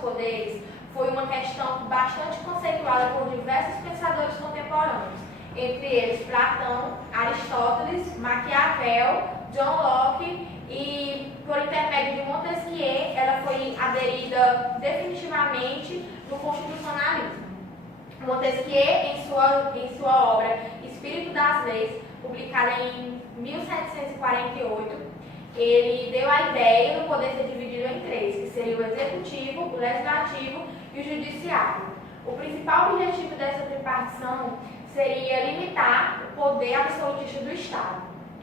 poderes foi uma questão bastante conceituada por diversos pensadores contemporâneos, entre eles Platão, Aristóteles, Maquiavel, John Locke e, por intermédio de Montesquieu, ela foi aderida definitivamente no constitucionalismo. Montesquieu, em sua obra Espírito das Leis, publicada em 1748, ele deu a ideia do poder ser dividido em três, que seria o executivo, o legislativo e o judiciário. O principal objetivo dessa tripartição seria limitar o poder absolutista do Estado.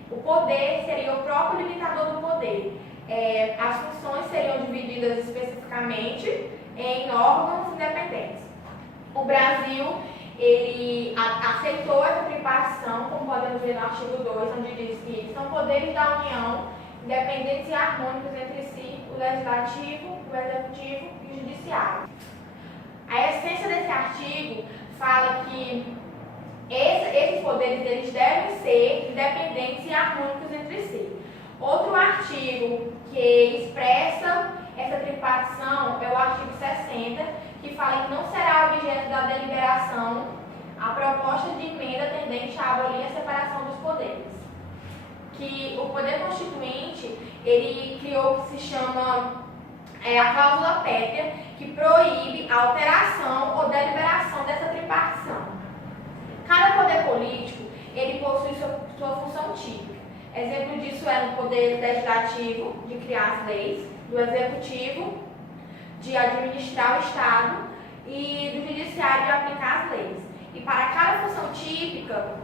O poder seria o próprio limitador do poder. As funções seriam divididas especificamente em órgãos independentes. O Brasil, ele aceitou essa tripartição, como podemos ver no artigo 2, onde diz que são poderes da União, independentes e harmônicos entre si, o legislativo, o executivo e o judiciário. A essência desse artigo fala que esses poderes eles devem ser independentes e harmônicos entre si. Outro artigo que expressa essa tripartição é o artigo 60, que fala que não será objeto da deliberação a proposta de emenda tendente a abolir a separação dos poderes. Que o poder constituinte, ele criou o que se chama a cláusula pétrea, que proíbe a alteração ou deliberação dessa tripartição. Cada poder político, ele possui sua função típica. Exemplo disso é no poder legislativo, de criar as leis, do executivo, de administrar o Estado, e do judiciário, de aplicar as leis. E para cada função típica,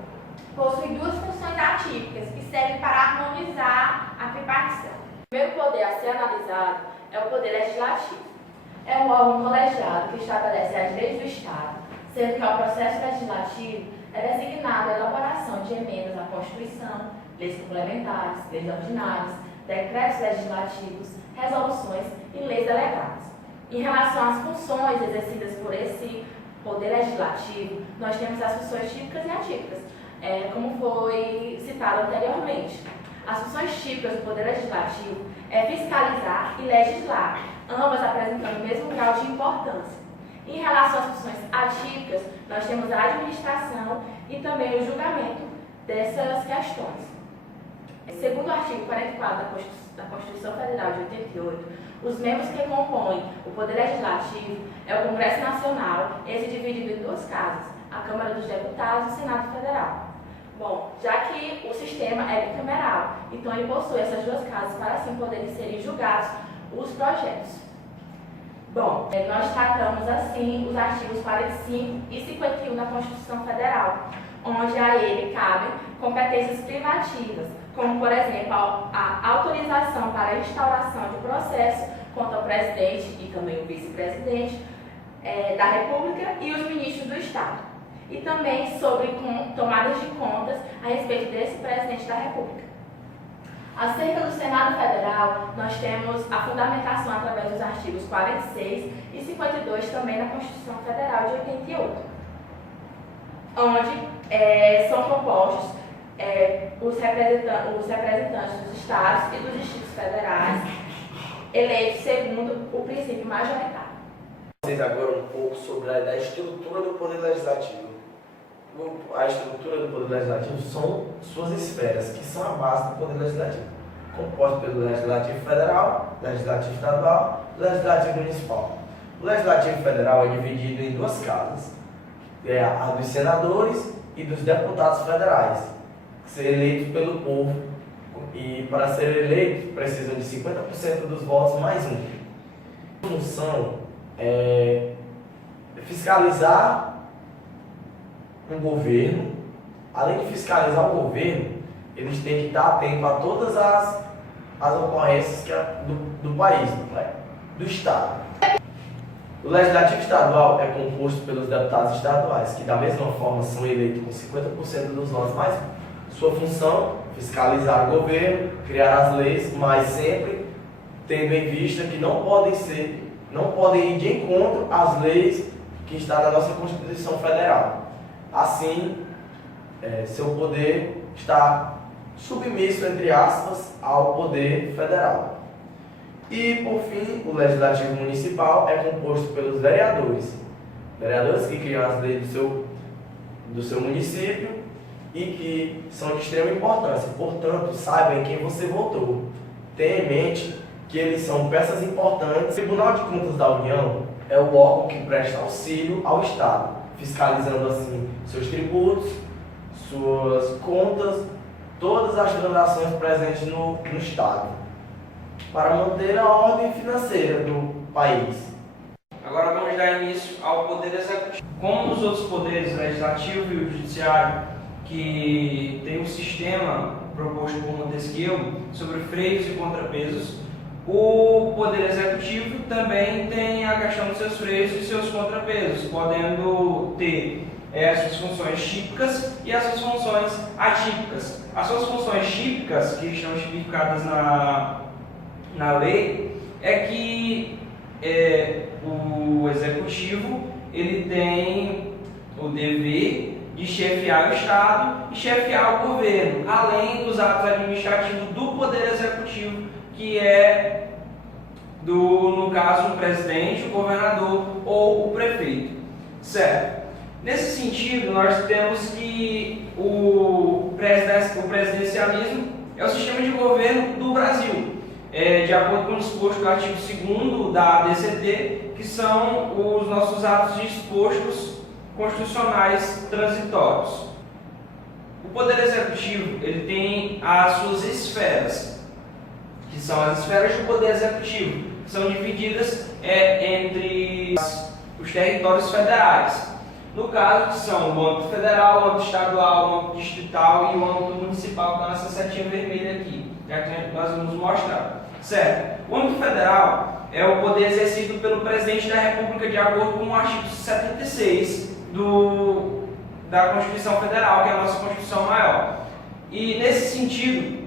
possui duas funções atípicas, que servem para harmonizar a tripartição. O primeiro poder a ser analisado é o poder legislativo. É um órgão colegiado que estabelece as leis do Estado, sendo que ao processo legislativo é designado a elaboração de emendas à Constituição, leis complementares, leis ordinárias, decretos legislativos, resoluções e leis delegadas. Em relação às funções exercidas por esse poder legislativo, nós temos as funções típicas e atípicas, como foi citado anteriormente. As funções típicas do poder legislativo é fiscalizar e legislar, ambas apresentando o mesmo grau de importância. Em relação às funções atípicas, nós temos a administração e também o julgamento dessas questões. Segundo o artigo 44 da Constituição Federal de 88, os membros que compõem o Poder Legislativo é o Congresso Nacional, esse dividido em duas casas, a Câmara dos Deputados e o Senado Federal. Bom, já que o sistema é bicameral, então ele possui essas duas casas para assim poderem serem julgados os projetos. Bom, nós tratamos assim os artigos 45 e 51 da Constituição Federal, onde a ele cabem competências privativas, como, por exemplo, a autorização para a instauração de processo contra o presidente e também o vice-presidente da República e os ministros do Estado. E também sobre tomadas de contas a respeito desse presidente da República. Acerca do Senado Federal, nós temos a fundamentação através dos artigos 46 e 52 também da Constituição Federal de 88, onde são compostos os representantes dos estados e dos distritos federais, eleitos segundo o princípio majoritário. Vocês agora um pouco sobre a estrutura do Poder Legislativo. A estrutura do Poder Legislativo são suas esferas, que são a base do Poder Legislativo, composto pelo Legislativo Federal, Legislativo Estadual e Legislativo Municipal. O Legislativo Federal é dividido em duas casas, a dos senadores e dos deputados federais, que são eleitos pelo povo, e para ser eleito precisam de 50% dos votos mais um. A função é fiscalizar o governo. Além de fiscalizar o governo, eles têm que estar atentos a todas as ocorrências do país, do Estado. O Legislativo Estadual é composto pelos deputados estaduais, que da mesma forma são eleitos com 50% dos votos mais um. Sua função, fiscalizar o governo, criar as leis, mas sempre tendo em vista que não podem ir de encontro às leis que está na nossa Constituição Federal. Assim, seu poder está submisso, entre aspas, ao poder federal. E, por fim, o Legislativo Municipal é composto pelos vereadores. Vereadores que criam as leis do seu município e que são de extrema importância. Portanto, saiba em quem você votou. Tenha em mente que eles são peças importantes. O Tribunal de Contas da União é o órgão que presta auxílio ao Estado, fiscalizando assim seus tributos, suas contas, todas as transações presentes no Estado, para manter a ordem financeira do país. Agora vamos dar início ao Poder Executivo. Como os outros poderes, legislativo e o judiciário, que tem um sistema proposto por Montesquieu sobre freios e contrapesos, o Poder Executivo também tem a questão dos seus freios e seus contrapesos, podendo ter as suas funções típicas e as suas funções atípicas. As suas funções típicas, que estão tipificadas na lei, é que o Executivo ele tem o dever de chefiar o Estado e chefiar o governo, além dos atos administrativos do Poder Executivo, que é, no caso, o presidente, o governador ou o prefeito. Certo? Nesse sentido, nós temos que o presidencialismo é o sistema de governo do Brasil, de acordo com o disposto do artigo 2º da ADCT, que são os nossos atos dispostos constitucionais transitórios. O Poder Executivo ele tem as suas esferas, que são as esferas do Poder Executivo, que são divididas entre os territórios federais. No caso, que são o âmbito federal, o âmbito estadual, o âmbito distrital e o âmbito municipal, que está nessa setinha vermelha aqui, já que nós vamos mostrar. Certo? O âmbito federal é o poder exercido pelo presidente da República de acordo com o artigo 76 da Constituição Federal, que é a nossa Constituição maior. E nesse sentido,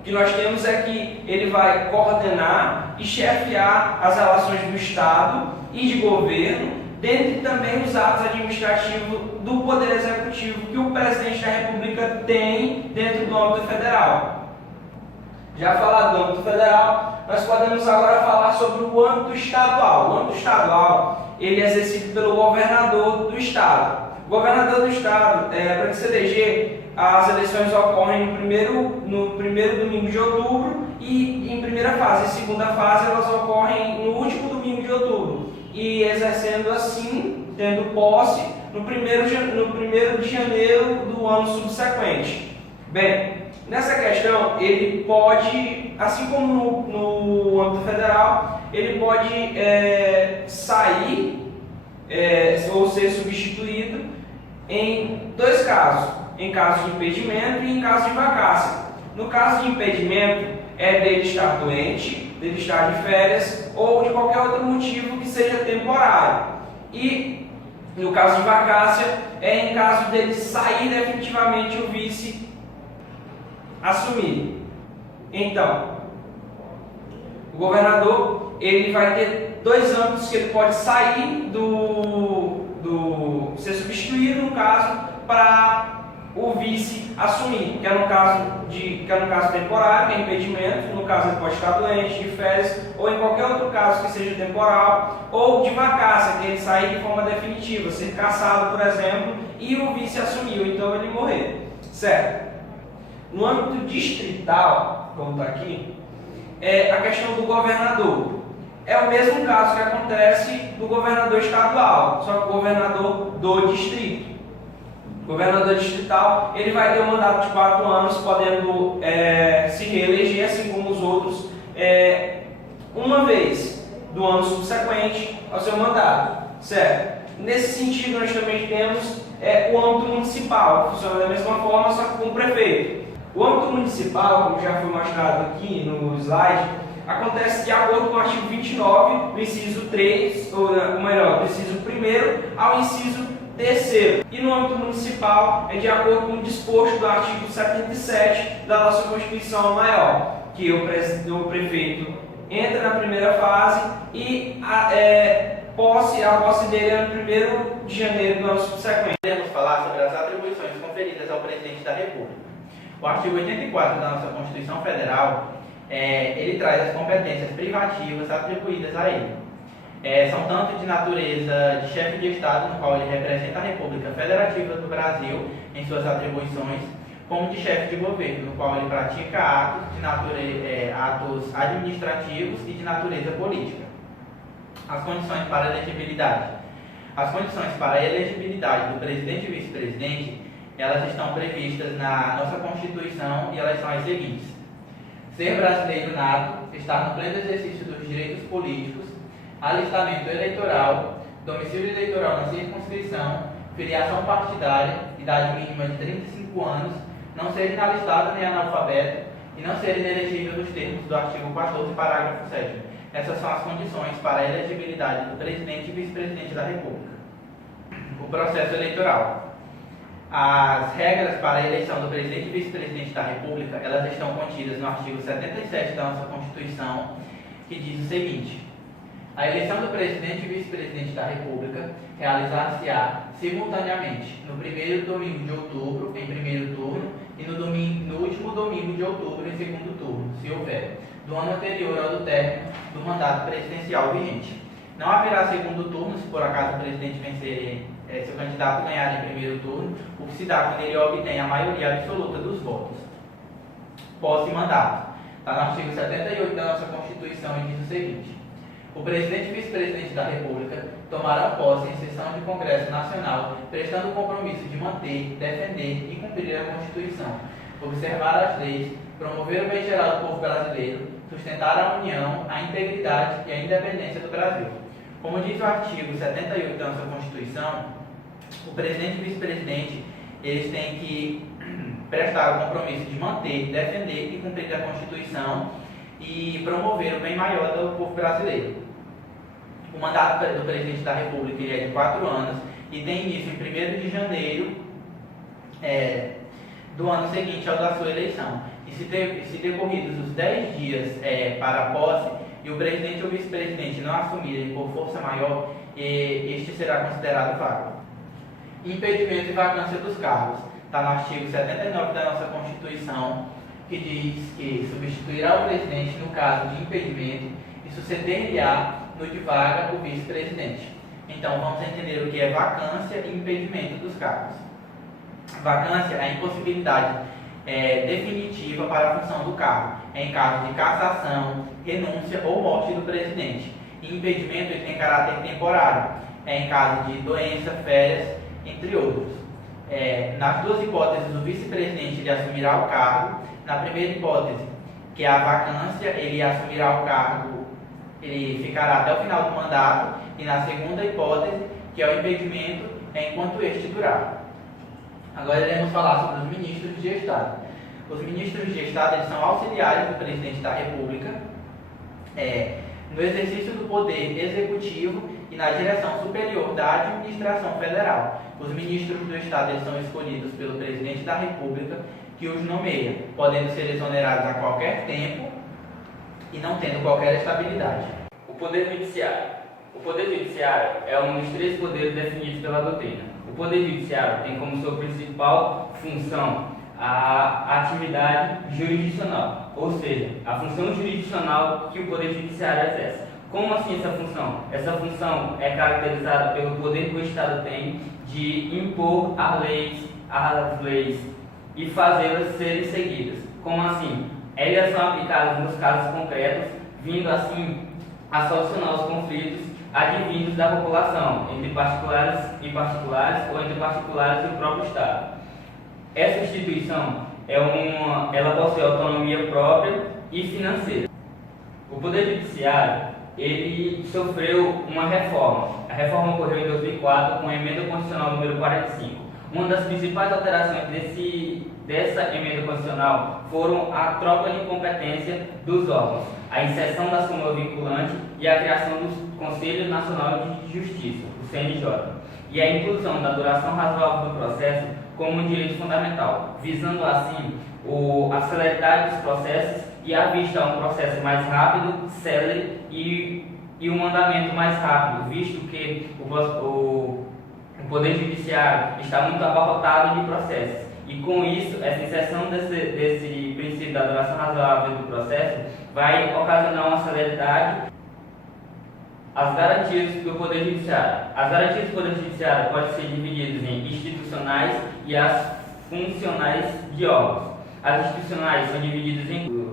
o que nós temos é que ele vai coordenar e chefiar as relações do Estado e de governo, dentre também os atos administrativos do Poder Executivo que o Presidente da República tem dentro do âmbito federal. Já falado do âmbito federal, nós podemos agora falar sobre o âmbito estadual. O âmbito estadual ele é exercido pelo governador do Estado. O governador do Estado, para que se eleger, as eleições ocorrem no primeiro domingo de outubro e em primeira fase. Em segunda fase, elas ocorrem no último domingo de outubro. E exercendo assim, tendo posse, no primeiro de janeiro do ano subsequente. Bem, nessa questão, ele pode, assim como no âmbito federal, ele pode sair ou ser substituído em dois casos, em caso de impedimento e em caso de vacácia. No caso de impedimento, é dele estar doente, dele estar de férias ou de qualquer outro motivo que seja temporário. E no caso de vacácia, é em caso dele sair definitivamente o vice assumir. Então, o governador ele vai ter dois âmbitos que ele pode sair ser substituído, no caso, para o vice assumir, que é no caso temporário, que é impedimento, no caso ele pode estar doente, de férias, ou em qualquer outro caso que seja temporal, ou de vacácia, que ele sair de forma definitiva, ser cassado, por exemplo, e o vice assumiu, então ele morrer. Certo? No âmbito distrital, como está aqui, é a questão do governador. É o mesmo caso que acontece do governador estadual, só que o governador do distrito. O governador distrital ele vai ter um mandato de 4 anos, podendo se reeleger, assim como os outros, uma vez do ano subsequente ao seu mandato. Certo? Nesse sentido, nós também temos o âmbito municipal, que funciona da mesma forma, só que com o prefeito. O âmbito municipal, como já foi mostrado aqui no slide, acontece de acordo com o artigo 29, do inciso 3, ou melhor, do inciso 1º ao inciso 3º. E no âmbito municipal é de acordo com o disposto do artigo 77 da nossa Constituição maior, que o prefeito entra na primeira fase e a posse dele é no 1º de janeiro do ano subsequente. Podemos falar sobre as atribuições conferidas ao presidente da República. O artigo 84 da nossa Constituição Federal, ele traz as competências privativas atribuídas a ele. São tanto de natureza de chefe de Estado, no qual ele representa a República Federativa do Brasil em suas atribuições, como de chefe de governo, no qual ele pratica atos administrativos e de natureza política. As condições para a elegibilidade. As condições para a elegibilidade do presidente e vice-presidente, elas estão previstas na nossa Constituição e elas são as seguintes: ser brasileiro nato, estar no pleno exercício dos direitos políticos, alistamento eleitoral, domicílio eleitoral na circunscrição, filiação partidária, idade mínima de 35 anos, não ser inalistado nem analfabeto e não ser inelegível nos termos do artigo 14, parágrafo 7º. Essas são as condições para a elegibilidade do presidente e vice-presidente da República. O processo eleitoral. As regras para a eleição do presidente e vice-presidente da República, elas estão contidas no artigo 77 da nossa Constituição, que diz o seguinte: a eleição do presidente e vice-presidente da República realizar-se-á simultaneamente no primeiro domingo de outubro, em primeiro turno, e no último domingo de outubro, em segundo turno, se houver, do ano anterior ao do término do mandato presidencial vigente. Não haverá segundo turno se por acaso o presidente vencer, se o candidato ganhar em primeiro turno, o que se dá quando ele obtém a maioria absoluta dos votos. Posse e mandato. Está no artigo 78 da nossa Constituição e diz o seguinte: o presidente e vice-presidente da República tomarão posse em sessão de Congresso Nacional, prestando o compromisso de manter, defender e cumprir a Constituição, observar as leis, promover o bem geral do povo brasileiro, sustentar a união, a integridade e a independência do Brasil. Como diz o artigo 78 da nossa Constituição, o presidente e vice-presidente, eles têm que prestar o compromisso de manter, defender e cumprir a Constituição e promover o bem maior do povo brasileiro. O mandato do presidente da República ele é de 4 anos e tem início em 1º de janeiro do ano seguinte ao da sua eleição. E se decorridos os 10 dias para a posse e o presidente ou vice-presidente não assumirem por força maior, este será considerado vago. Impedimento e vacância dos cargos. Está no artigo 79 da nossa Constituição, que diz que substituirá o presidente no caso de impedimento e suceder-lhe-á no de vaga o vice-presidente. Então, vamos entender o que é vacância e impedimento dos cargos. Vacância é a impossibilidade definitiva para a função do cargo, em caso de cassação, renúncia ou morte do presidente. E impedimento ele tem caráter temporário, em caso de doença, férias, entre outros. Nas duas hipóteses, o vice-presidente ele assumirá o cargo. Na primeira hipótese, que é a vacância, ele assumirá o cargo, ele ficará até o final do mandato. E na segunda hipótese, que é o impedimento, enquanto este durar. Agora iremos falar sobre os ministros de Estado. Os ministros de Estado eles são auxiliares do presidente da República no exercício do poder executivo e na direção superior da administração federal. Os ministros do Estado eles são escolhidos pelo presidente da República, que os nomeia, podendo ser exonerados a qualquer tempo e não tendo qualquer estabilidade. O Poder Judiciário. O Poder Judiciário é um dos 3 poderes definidos pela doutrina. O Poder Judiciário tem como sua principal função a atividade jurisdicional, ou seja, a função jurisdicional que o Poder Judiciário exerce. Como assim essa função? Essa função é caracterizada pelo poder que o Estado tem de impor as leis e fazê-las serem seguidas. Como assim? Elas são aplicadas nos casos concretos, vindo assim a solucionar os conflitos advindos da população, entre particulares e particulares ou entre particulares do próprio Estado. Essa instituição ela possui autonomia própria e financeira. O Poder Judiciário ele sofreu uma reforma. A reforma ocorreu em 2004 com a emenda constitucional número 45. Uma das principais alterações dessa emenda constitucional foram a troca de competência dos órgãos, a inserção da súmula vinculante e a criação do Conselho Nacional de Justiça, o CNJ, e a inclusão da duração razoável do processo como um direito fundamental, visando assim a celeridade dos processos e a vista a um processo mais rápido, célere e um andamento mais rápido, visto que o Poder Judiciário está muito abarrotado de processos. E com isso, essa inserção desse princípio da duração razoável do processo vai ocasionar uma celeridade. As garantias do Poder Judiciário. As garantias do Poder Judiciário podem ser divididas em institucionais e as funcionais de órgãos. As institucionais são divididas em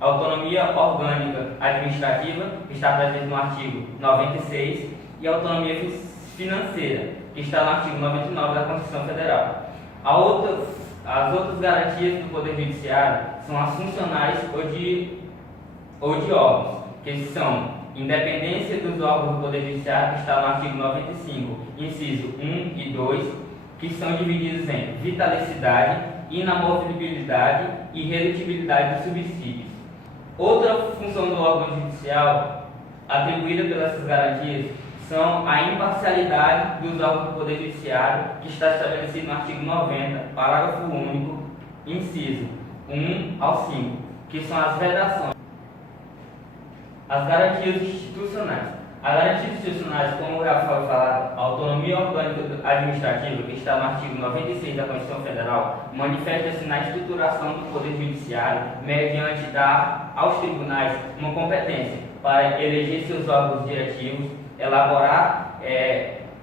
autonomia orgânica administrativa, que está presente no artigo 96, e autonomia financeira, que está no artigo 99 da Constituição Federal. As outras garantias do Poder Judiciário são as funcionais ou de órgãos, que são independência dos órgãos do Poder Judiciário, que está no artigo 95, inciso 1 e 2, que são divididos em vitalicidade, inamovibilidade e redutibilidade dos subsídios. Outra função do órgão judicial, atribuída pelas garantias, são a imparcialidade dos órgãos do Poder Judiciário, que está estabelecido no artigo 90, parágrafo único, inciso 1 ao 5, que são as vedações. As garantias institucionais. As garantias institucionais, como já foi falado, a autonomia orgânica administrativa, que está no artigo 96 da Constituição Federal, manifesta-se na estruturação do Poder Judiciário, mediante dar aos tribunais uma competência para eleger seus órgãos diretivos, elaborar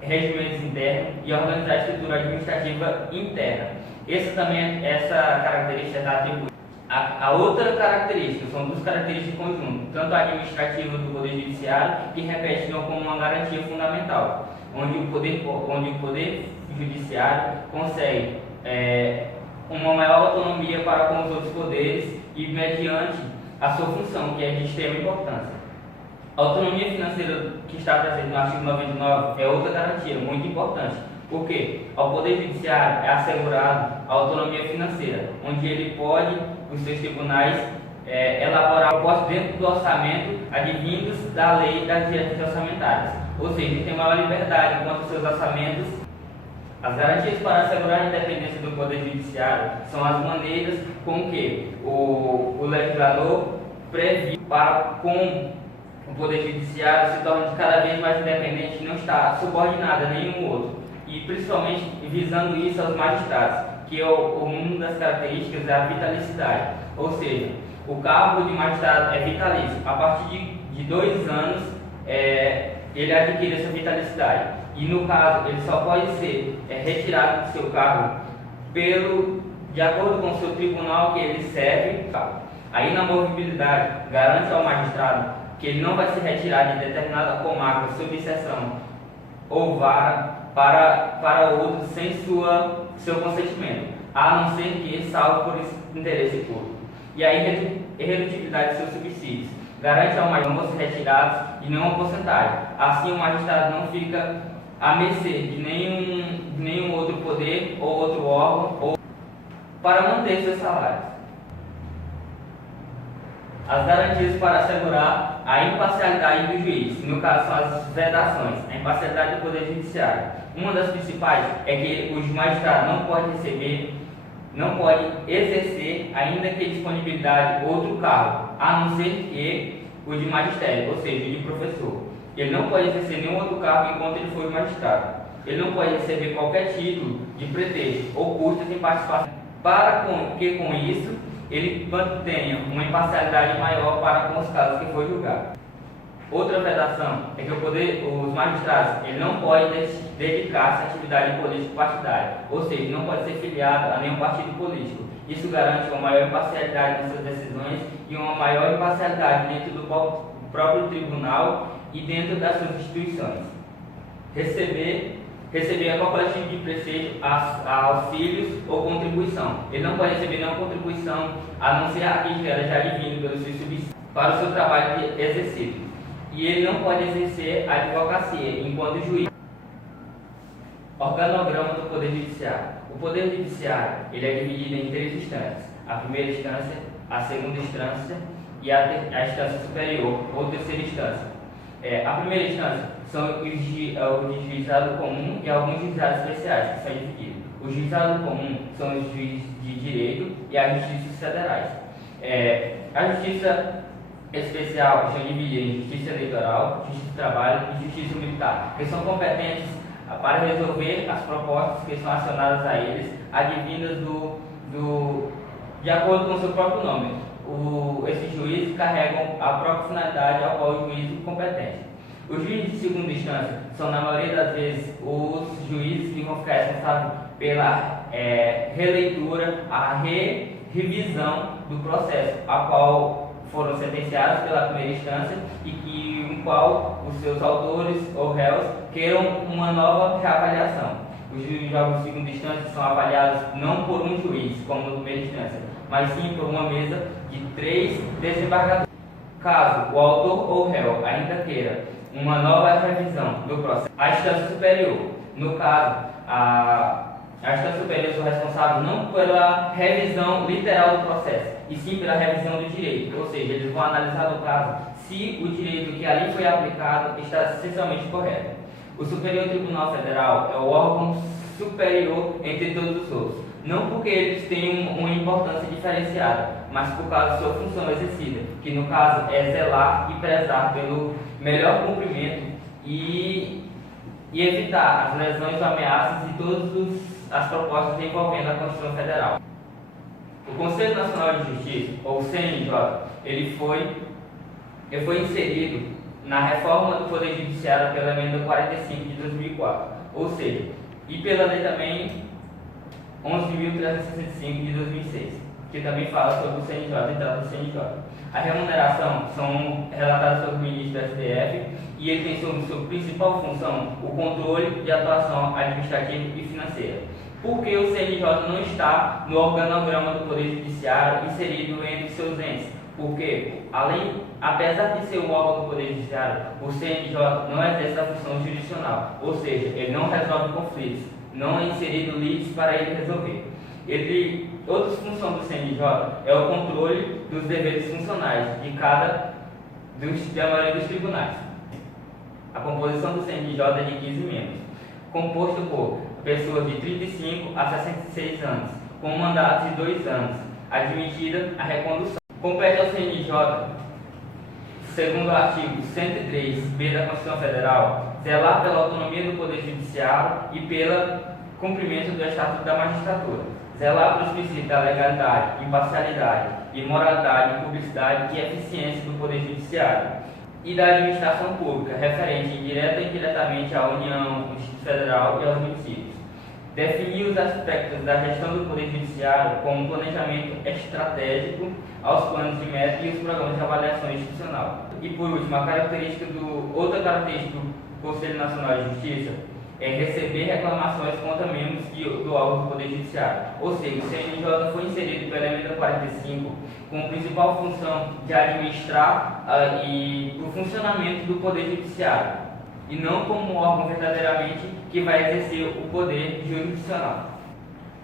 regimentos internos e organizar a estrutura administrativa interna. Essa característica está atribuída. A outra característica, são duas características conjuntas, tanto a administrativa do Poder Judiciário, que repetem como uma garantia fundamental, onde o Poder Judiciário consegue uma maior autonomia para com os outros poderes e mediante a sua função, que é de extrema importância. A autonomia financeira, que está presente no artigo 99, é outra garantia muito importante, porque ao Poder Judiciário é assegurado a autonomia financeira, onde ele pode, os seus tribunais, elaborar propostas dentro do orçamento advindos da lei das diretrizes orçamentárias. Ou seja, ele tem maior liberdade quanto aos seus orçamentos. As garantias para assegurar a independência do Poder Judiciário são as maneiras com que o legislador previu para com o Poder Judiciário se torne cada vez mais independente e não está subordinado a nenhum outro. E principalmente visando isso aos magistrados, que uma das características é a vitalicidade, ou seja, o cargo de magistrado é vitalício. A partir de 2 anos, ele adquire essa vitalicidade. E no caso, ele só pode ser retirado do seu cargo de acordo com o seu tribunal que ele serve. A inamovibilidade garante ao magistrado que ele não vai ser retirado de determinada comarca, subseção ou vara para outro sem seu consentimento, a não ser que salvo por interesse público. E a irredutibilidade de seus subsídios garante ao magistrado não ser retirados de nenhuma porcentagem. Assim, o magistrado não fica à mercê de nenhum outro poder ou outro órgão para manter seus salários. As garantias para assegurar a imparcialidade do juiz, no caso são as vedações, a imparcialidade do Poder Judiciário. Uma das principais é que o magistrado não pode exercer, ainda que disponibilidade, outro cargo, a não ser que o de magistério, ou seja, o de professor. Ele não pode exercer nenhum outro cargo enquanto ele for magistrado. Ele não pode receber qualquer título de pretexto ou custas em participação, para que com isso ele mantenha uma imparcialidade maior para com os casos que for julgado. Outra vedação é que os magistrados ele não podem dedicar-se à atividade político-partidária, ou seja, não pode ser filiado a nenhum partido político. Isso garante uma maior imparcialidade nas suas decisões e uma maior imparcialidade dentro do próprio tribunal e dentro das suas instituições. Receber a qualquer tipo de prestígio, auxílios ou contribuição. Ele não pode receber nenhuma contribuição, a não ser aqui que ela já advindo pelos seus subsídios para o seu trabalho exercido. E ele não pode exercer a advocacia enquanto juiz. Organograma do Poder Judiciário. O Poder Judiciário ele é dividido em 3 instâncias. A primeira instância, a segunda instância e a instância superior, ou terceira instância. A primeira instância são o juizado comum e alguns juizados especiais que são divididos. O juizado comum são os juízes de direito e as justiças federais. A justiça especial são divididas em justiça eleitoral, justiça do trabalho e justiça militar, que são competentes para resolver as propostas que são acionadas a eles, advindas de acordo com o seu próprio nome, esses juízes carregam a própria finalidade ao qual o juízo competente. Os juízes de segunda instância são, na maioria das vezes, os juízes que vão ficar responsáveis pela releitura, a revisão do processo, a qual foram sentenciados pela primeira instância e em qual os seus autores ou réus queiram uma nova reavaliação. Os jogos de segunda instância são avaliados não por um juiz, como na primeira instância, mas sim por uma mesa de 3 desembargadores. Caso o autor ou réu ainda queira uma nova revisão do processo, a instância superior, no caso, a instância superior são responsáveis não pela revisão literal do processo, e sim pela revisão do direito, ou seja, eles vão analisar no caso se o direito que ali foi aplicado está essencialmente correto. O Superior Tribunal Federal é o órgão superior entre todos os outros, não porque eles têm uma importância diferenciada, mas por causa de sua função exercida, que no caso é zelar e prezar pelo melhor cumprimento e evitar as lesões ou ameaças de todas as propostas envolvendo a Constituição Federal. O Conselho Nacional de Justiça, ou CNJ, ele foi inserido na reforma do Poder Judiciário pela emenda 45 de 2004, ou seja, e pela lei também 11.365 de 2006, que também fala sobre o CNJ e trata do CNJ. A remuneração são relatadas pelo ministro do STF e ele tem como sua principal função o controle de atuação administrativa e financeira. Por que o CNJ não está no organograma do Poder Judiciário inserido entre seus entes? Porque, apesar de ser um órgão do Poder Judiciário, o CNJ não exerce a função jurisdicional, ou seja, ele não resolve conflitos, não é inserido lides para ele resolver. Outra função do CNJ é o controle dos deveres funcionais da maioria dos tribunais. A composição do CNJ é de 15 membros, composto por pessoas de 35 a 66 anos, com mandato de 2 anos, admitida a recondução. Compete ao CNJ, segundo o artigo 103b da Constituição Federal, zelar pela autonomia do Poder Judiciário e pelo cumprimento do Estatuto da Magistratura, zelar pelos princípios da legalidade, imparcialidade, imoralidade, publicidade e eficiência do Poder Judiciário e da administração pública, referente direta e indiretamente à União, ao Distrito Federal e aos municípios. Definir os aspectos da gestão do Poder Judiciário com um planejamento estratégico aos planos de meta e os programas de avaliação institucional. E por último, outra característica do Conselho Nacional de Justiça é receber reclamações contra membros do órgão do Poder Judiciário. Ou seja, o CNJ foi inserido pela emenda 45 com a principal função de administrar o funcionamento do Poder Judiciário, e não como um órgão verdadeiramente que vai exercer o poder jurisdicional.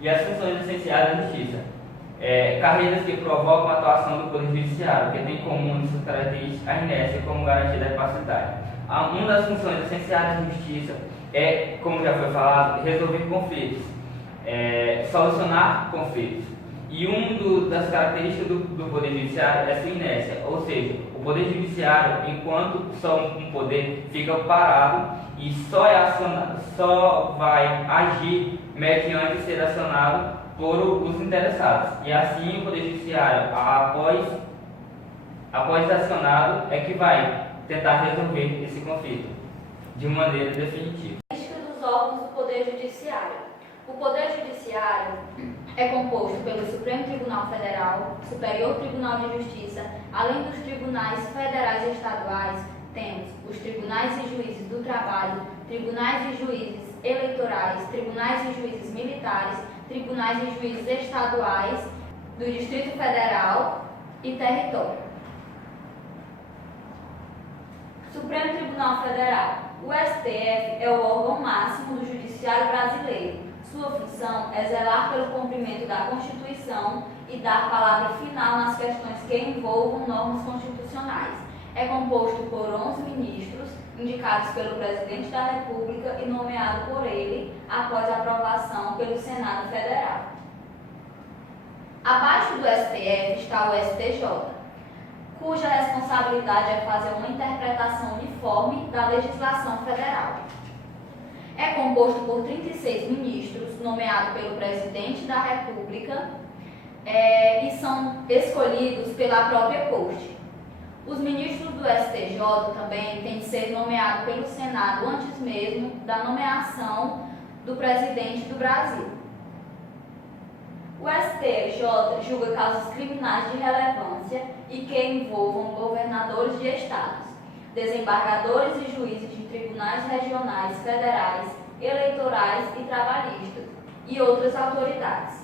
E as funções essenciais da Justiça. Carreiras que provocam a atuação do Poder Judiciário, que tem em comum suas características a inércia como garantia da capacidade. Uma das funções essenciais da Justiça é, como já foi falado, resolver conflitos, solucionar conflitos. E uma das características do Poder Judiciário é a sua inércia, ou seja, o Poder Judiciário, enquanto só um poder, fica parado e só vai agir mediante ser acionado por os interessados. E assim o Poder Judiciário, após acionado, é que vai tentar resolver esse conflito de maneira definitiva. Dos órgãos do Poder Judiciário. O Poder Judiciário é composto pelo Supremo Tribunal Federal, Superior Tribunal de Justiça, além dos tribunais federais e estaduais, temos os tribunais e juízes do trabalho, tribunais e juízes eleitorais, tribunais e juízes militares, tribunais e juízes estaduais do Distrito Federal e território. Supremo Tribunal Federal. O STF é o órgão máximo do Judiciário brasileiro. Sua função é zelar pelo cumprimento da Constituição e dar palavra final nas questões que envolvam normas constitucionais. É composto por 11 ministros, indicados pelo Presidente da República e nomeado por ele após a aprovação pelo Senado Federal. Abaixo do STF está o STJ, cuja responsabilidade é fazer uma interpretação uniforme da legislação federal. É composto por 36 ministros, nomeados pelo Presidente da República, e são escolhidos pela própria Corte. Os ministros do STJ também têm de ser nomeados pelo Senado antes mesmo da nomeação do presidente do Brasil. O STJ julga casos criminais de relevância e que envolvam governadores de estados, desembargadores e juízes de tribunais regionais, federais, eleitorais e trabalhistas e outras autoridades.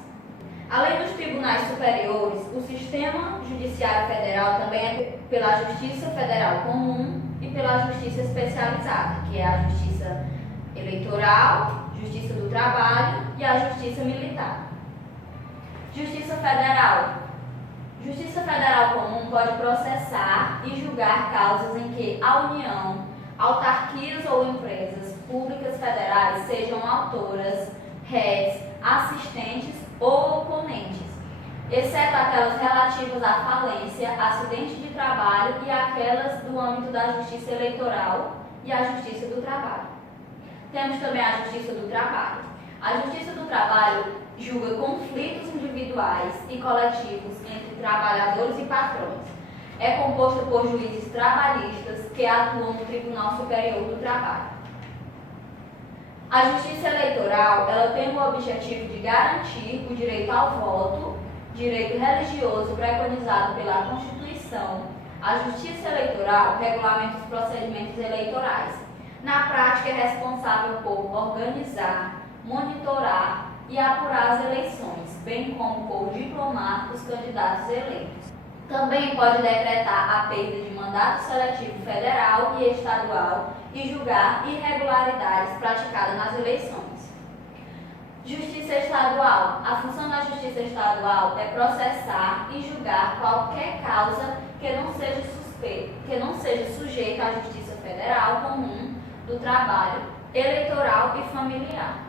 Além dos tribunais superiores, o sistema judiciário federal também é pela Justiça Federal Comum e pela Justiça Especializada, que é a Justiça Eleitoral, Justiça do Trabalho e a Justiça Militar. Justiça Federal. Justiça Federal Comum pode processar e julgar causas em que a União, autarquias ou empresas públicas federais sejam autoras, réis, assistentes ou oponentes, exceto aquelas relativas à falência, acidente de trabalho e aquelas do âmbito da Justiça Eleitoral e a Justiça do Trabalho. Temos também a Justiça do Trabalho. A Justiça do Trabalho julga conflitos individuais e coletivos entre trabalhadores e patrões. É composto por juízes trabalhistas que atuam no Tribunal Superior do Trabalho. A Justiça Eleitoral, ela tem o objetivo de garantir o direito ao voto, direito religioso preconizado pela Constituição. A Justiça Eleitoral regulamenta os procedimentos eleitorais. Na prática, é responsável por organizar, monitorar e apurar as eleições, bem como por diplomar os candidatos eleitos. Também pode decretar a perda de mandato seletivo federal e estadual e julgar irregularidades praticadas nas eleições. Justiça Estadual. A função da Justiça Estadual é processar e julgar qualquer causa que não seja sujeita à Justiça Federal Comum do Trabalho, Eleitoral e Familiar.